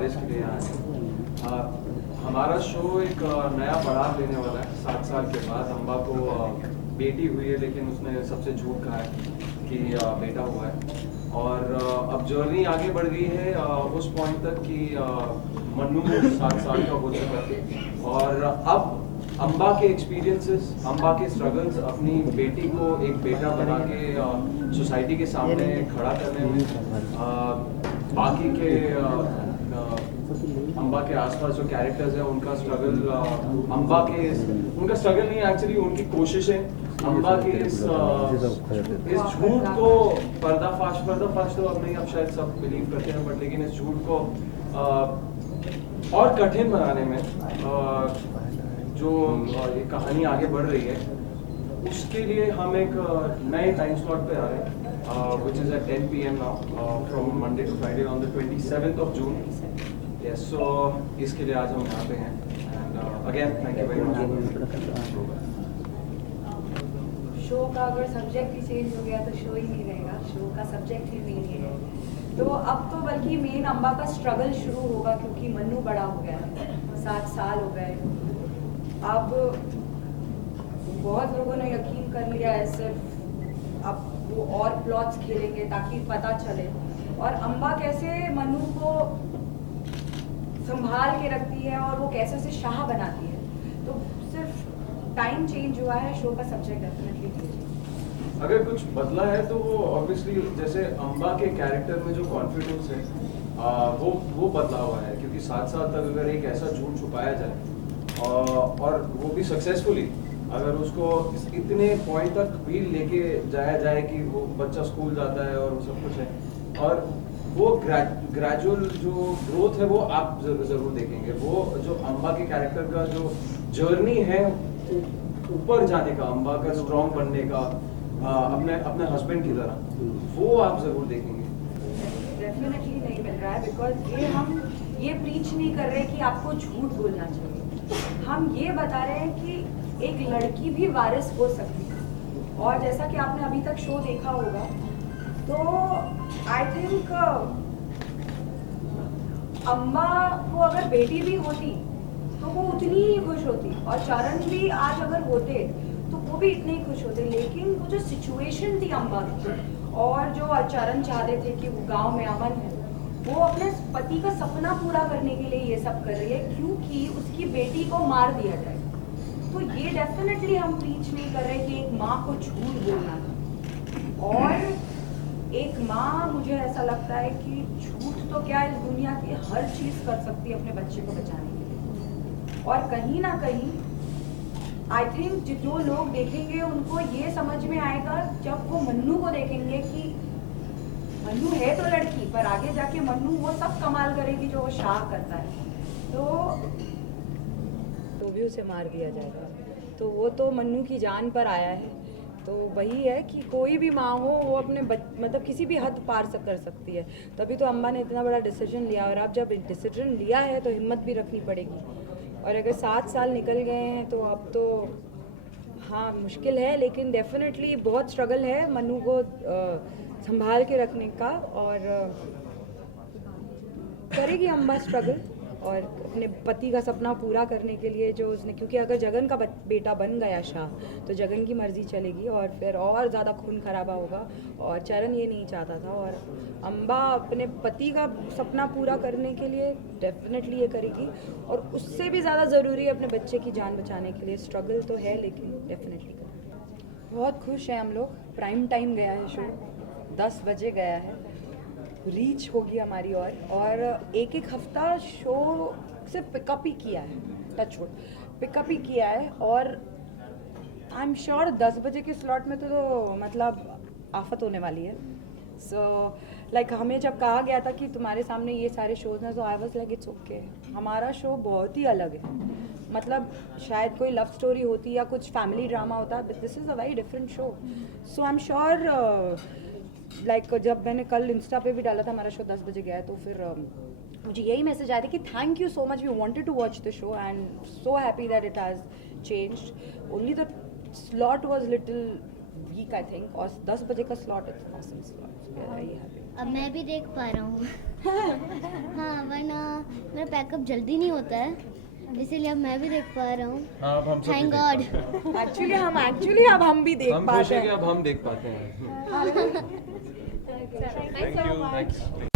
गुजारिश के लिए आए हैं। हमारा शो एक नया पड़ाव लेने वाला है। 7 साल के बाद अम्बा को बेटी हुई है, लेकिन उसने सबसे झूठ कहा है कि बेटा हुआ है। और अब जर्नी आगे बढ़ गई है उस पॉइंट तक कि मन्नू 7 साल का हो चुका है और अब अम्बा के एक्सपीरियंसेस, अम्बा के स्ट्रगल्स अपनी बेटी को एक बेटा बना के सोसाइटी के सामने खड़ा करने में, बाकी के अम्बा के आसपास जो कैरेक्टर्स हैं उनका स्ट्रगल, उनका स्ट्रगल नहीं, एक्चुअली उनकी कोशिशें अम्बा के इस झूठ को पर्दाफाश तो अब नहीं, अब शायद सब बिलीव करते हैं, बट लेकिन इस झूठ को और कठिन बनाने में जो ये कहानी आगे बढ़ रही है, उसके लिए हम एक नए टाइम स्लॉट पे आ रहे हैं, which is at 10 PM now, from Monday to Friday on the 27th of June. Yes, so इसके लिए आज हम यहाँ पे हैं and again thank you very much. Show का अगर सब्जेक्ट ही चेंज हो गया तो शो ही नहीं रहेगा, शो का सब्जेक्ट ही नहीं है। तो अब तो बल्कि मेन अम्बा का स्ट्रगल शुरू होगा, क्योंकि मन्नू बड़ा हो गया है, 7 साल हो गए। अब बहुत लोगों ने यकीन कर लिया है, सिर्फ अब वो और प्लॉट्स खेलेंगे ताकि पता चले, और अम्बा कैसे मन्नू को संभाल के रखती है और वो कैसे उसे शाह बनाती है। तो सिर्फ टाइम चेंज हुआ है, शो का सब्जेक्ट डेफिनेटली चेंज। अगर कुछ बदला है तो वो ऑब्वियसली जैसे अम्बा के कैरेक्टर में जो कॉन्फिडेंस है वो बदला हुआ है, क्योंकि 7 साल तक अगर एक ऐसा झूठ छुपाया जाए और वो भी सक्सेसफुली, अगर उसको इतने पॉइंट तक भी लेके जाया जाए कि वो बच्चा स्कूल जाता है और वो सब कुछ है, और वो ग्रेजुअल जो ग्रोथ है वो आप जरूर देखेंगे। वो जो अम्बा के कैरेक्टर का जो जर्नी है ऊपर जाने का, अम्बा का स्ट्रॉन्ग बनने का, अपने हस्बैंड की तरह, वो आप जरूर देखेंगे। डेफिनेटली नहीं मिल रहा है, बिकॉज हम ये प्रीच नहीं कर रहे कि आपको झूठ बोलना चाहिए। हम ये बता रहे हैं कि एक लड़की भी वारिस हो सकती है। और जैसा कि आपने अभी तक शो देखा होगा, तो आई थिंक अम्बा को अगर बेटी भी होती तो वो उतनी ही खुश होती, और चरण भी आज अगर होते तो वो भी इतने ही खुश होते। लेकिन वो जो सिचुएशन थी अम्बा की, और जो चरण चाहते थे कि वो गांव में अमन है, वो अपने पति का सपना पूरा करने के लिए ये सब कर रही है, क्योंकि उसकी बेटी को मार दिया जाए। तो ये डेफिनेटली हम प्रीच नहीं कर रहे कि एक माँ को झूठ बोलना था। और एक माँ, मुझे ऐसा लगता है कि झूठ तो क्या, इस दुनिया की हर चीज़ कर सकती है अपने बच्चे को बचाने के लिए। और कहीं ना कहीं आई थिंक जो लोग देखेंगे उनको ये समझ में आएगा जब वो मन्नू को देखेंगे कि मन्नू है तो लड़की, पर आगे जाके मन्नू वो सब कमाल करेगी जो वो शाह करता है। तो भी उसे मार दिया जाएगा, तो वो तो मन्नू की जान पर आया है। तो वही है कि कोई भी माँ हो, वो अपने मतलब किसी भी हद पार कर सकती है। तभी तो अम्बा ने इतना बड़ा डिसीजन लिया, और अब जब डिसीजन लिया है तो हिम्मत भी रखनी पड़ेगी। और अगर 7 साल निकल गए हैं तो अब तो हाँ मुश्किल है, लेकिन डेफिनेटली बहुत स्ट्रगल है मन्नू को संभाल के रखने का। और करेगी अम्बा स्ट्रगल, और अपने पति का सपना पूरा करने के लिए जो उसने, क्योंकि अगर जगन का बेटा बन गया शाह तो जगन की मर्जी चलेगी और फिर और ज़्यादा खून खराबा होगा, और चरण ये नहीं चाहता था। और अम्बा अपने पति का सपना पूरा करने के लिए डेफिनेटली ये करेगी, और उससे भी ज़्यादा ज़रूरी है अपने बच्चे की जान बचाने के लिए। स्ट्रगल तो है, लेकिन डेफिनेटली करेगी। बहुत खुश हैं हम लोग। प्राइम टाइम गया है शो, 10 बजे गया है, रीच होगी हमारी। और एक हफ्ता शो से पिकअप ही किया है, टचवुड पिकअप ही किया है। और आई एम श्योर 10 बजे के स्लॉट में तो मतलब आफत होने वाली है। सो लाइक हमें जब कहा गया था कि तुम्हारे सामने ये सारे शोज हैं, तो I was like it's okay. हमारा शो बहुत ही अलग है, मतलब शायद कोई लव स्टोरी होती या कुछ फैमिली ड्रामा होता, but this is a very different show. So I am sure like जब मैंने कल इंस्टा पे भी डाला था हमारा शो 10 बजे गया है, तो फिर मुझे यही मैसेज आया था कि thank you so much, we wanted to watch the show and so happy that it has changed. Only the slot was little weak I think, और 10 बजे का स्लॉट इट्स ऑसम स्लॉट। अब मैं भी देख पा रहा हूँ। हाँ, वरना मेरा पैकअप जल्दी नहीं होता है, इसीलिए अब मैं भी देख पा रहा हूँ। हाँ, अब हम सब थैंक भी देख गॉड। एक्चुअली अब हम भी देख हम पाते खुश हैं हैं। कि अब हम देख पाते हैं। Thank you.